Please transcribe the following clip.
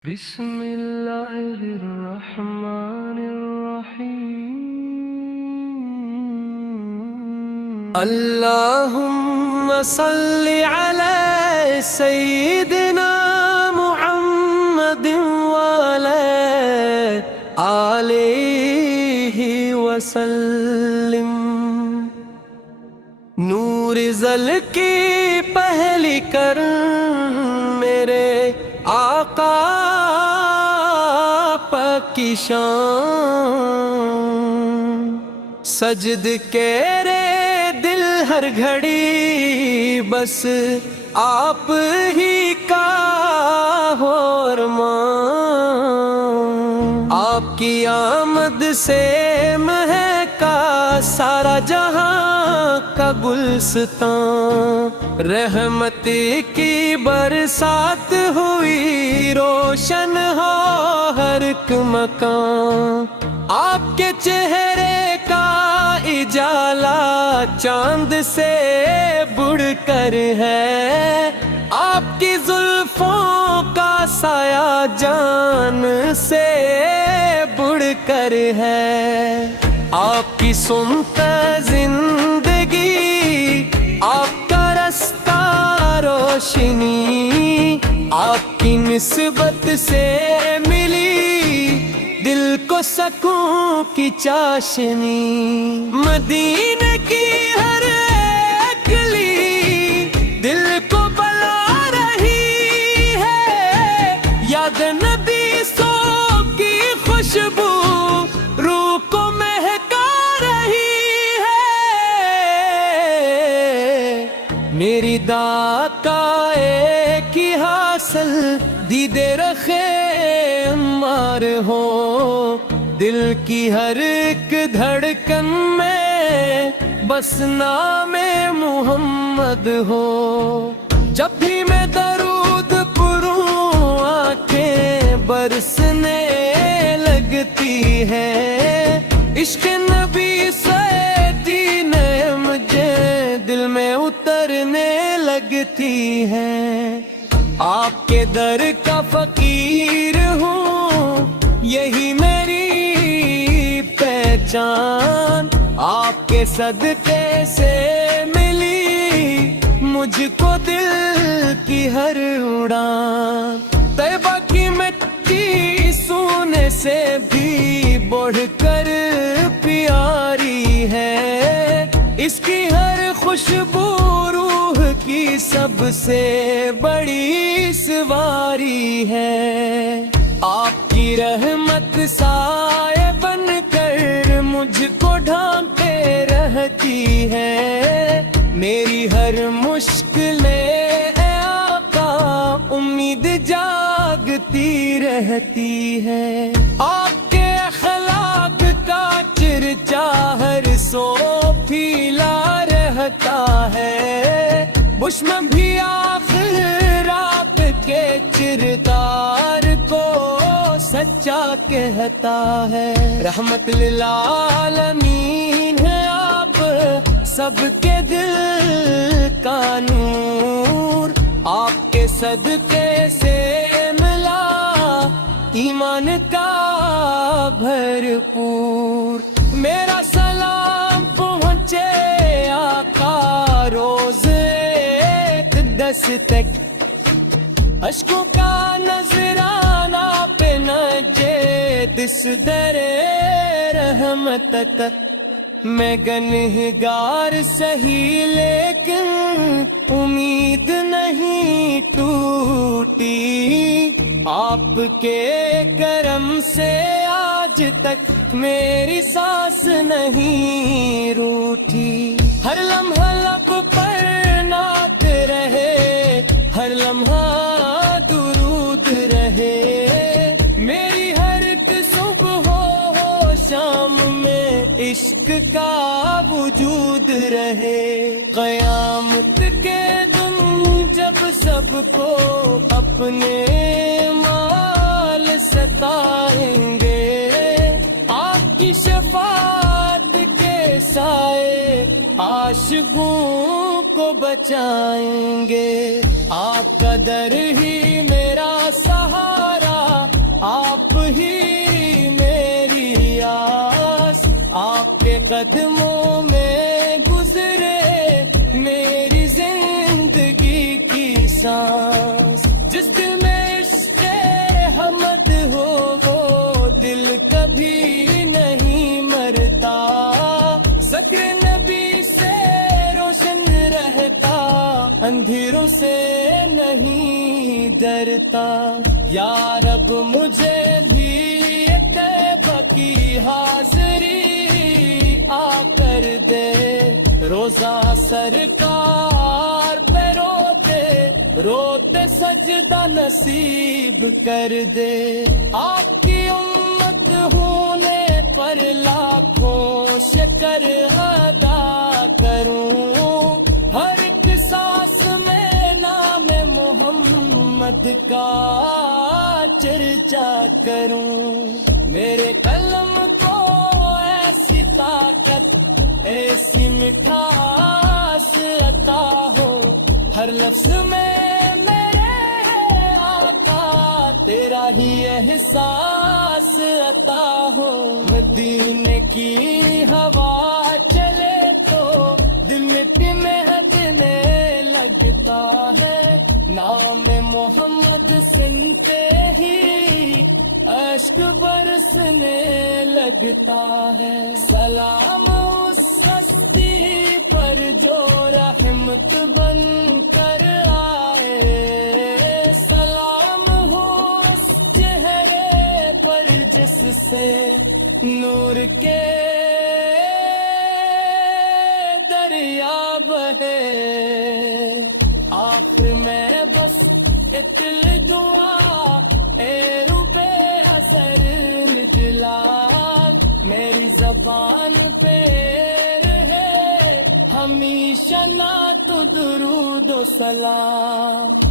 بسم اللہ الرحمن الرحیم اللہم صلی علی سیدنا محمد وعلی آلہ وسلم۔ نور زل کی پہلی کرن میرے آقا کی شان، سجد کے رے دل ہر گھڑی بس آپ ہی کا ہو ارمان۔ آپ کی آمد سے مہکا سارا جہاں کا گلستان، رحمت کی برسات ہوئی روشن ہو ہر ایک مکان۔ آپ کے چہرے کا اجالا چاند سے بڑھ کر ہے، آپ کی زلفوں کا سایہ جان سے بڑھ کر ہے۔ آپ کی سنتا زندگی، آپ کا رستہ روشنی، آپ کی نسبت سے ملی دل کو سکون کی چاشنی۔ مدینے کی ہر ایک گلی دل کو بلا رہی ہے، یاد نبی سو کی خوشبو روح کو مہکا رہی ہے۔ میری داتا ایک ہی حاصل دیدے رکھے عمار ہو، دل کی ہر ایک دھڑکن میں بس نام محمد ہو۔ جب بھی میں درود پڑھوں آنکھیں برسنے لگتی ہے، عشق نبی سے دین مجھے دل میں اترنے لگتی ہے۔ آپ کے در کا فقیر ہوں، یہی میری پہچان، آپ کے صدقے سے ملی مجھ کو دل کی ہر اڑان۔ طیبہ کی مٹی سونے سے بھی بڑھ کر پیاری ہے، اس کی ہر خوشبو روح کی سب سے بڑی سواری ہے۔ آپ کی رحمت سائے بن کر مجھ کو ڈھانپے رہتی ہے، میری ہر مشکلیں اے آقا امید جاگتی رہتی ہے۔ آپ کے اخلاق کا چرچا ہر سو پھیلا رہتا ہے، بش میں بھی آخر آپ کے کردار کو سچا کہتا ہے۔ رحمت للعالمین ہے آپ، سب کے دل کا نور، آپ کے صدقے سے ملا ایمان کا بھرپور۔ میرا سلام پہنچے آقا روز اقدس تک، اشکوں کا نذرانہ پہ نجے دس در رحمت تک۔ میں گنہگار سہی لیکن امید نہیں ٹوٹی، آپ کے کرم سے آج تک میری سانس نہیں روٹھی۔ ہر لمحہ لب پر نعت رہے، ہر لمحہ درود رہے، میری ہر ایک صبح ہو شام میں عشق کا وجود رہے۔ قیامت کے دن جب سب کو اپنے مال ستائیں گے، آپ کی شفاعت کے سائے عاشقوں کو بچائیں گے. آپ کا در ہی میرا سہارا, آپ ہی میری آس, آپ کے قدموں میں گزرے میری زندگی کی سانس. جس دل میں عشق حمد ہو وہ دل کبھی نہیں مرتا, ذکر نبی سے روشن رہتا, اندھیروں سے نہیں ڈرتا. یا رب مجھے بھی طیبہ کی حاضری آ کر دے, روزہ سرکار پہ روتے روتے سجدہ نصیب کر دے. آپ کی امت ہونے پر لاکھوں شکر ادا کروں, ہر ایک سانس میں نام محمد کا چرچا کروں. میرے قلم کو ایسی طاقت ایسی مٹھاس عطا ہو, ہر لفظ میں میرے آقا تیرا ہی احساس عطا ہو. مدینے کی ہوا چلے تو دل میں مہکنے لگتا ہے, نام محمد سنتے ہی اشک برسنے لگتا ہے. سلام اس ہستی پر جو رحمت بن کر آئے, سلام ہو اس چہرے پر جس سے نور کے دریا بہے. آخر میں بس اتل دعا اے روبے حسر جلال, میری زبان پہ رہے ہمیشہ نعت و درود و سلام.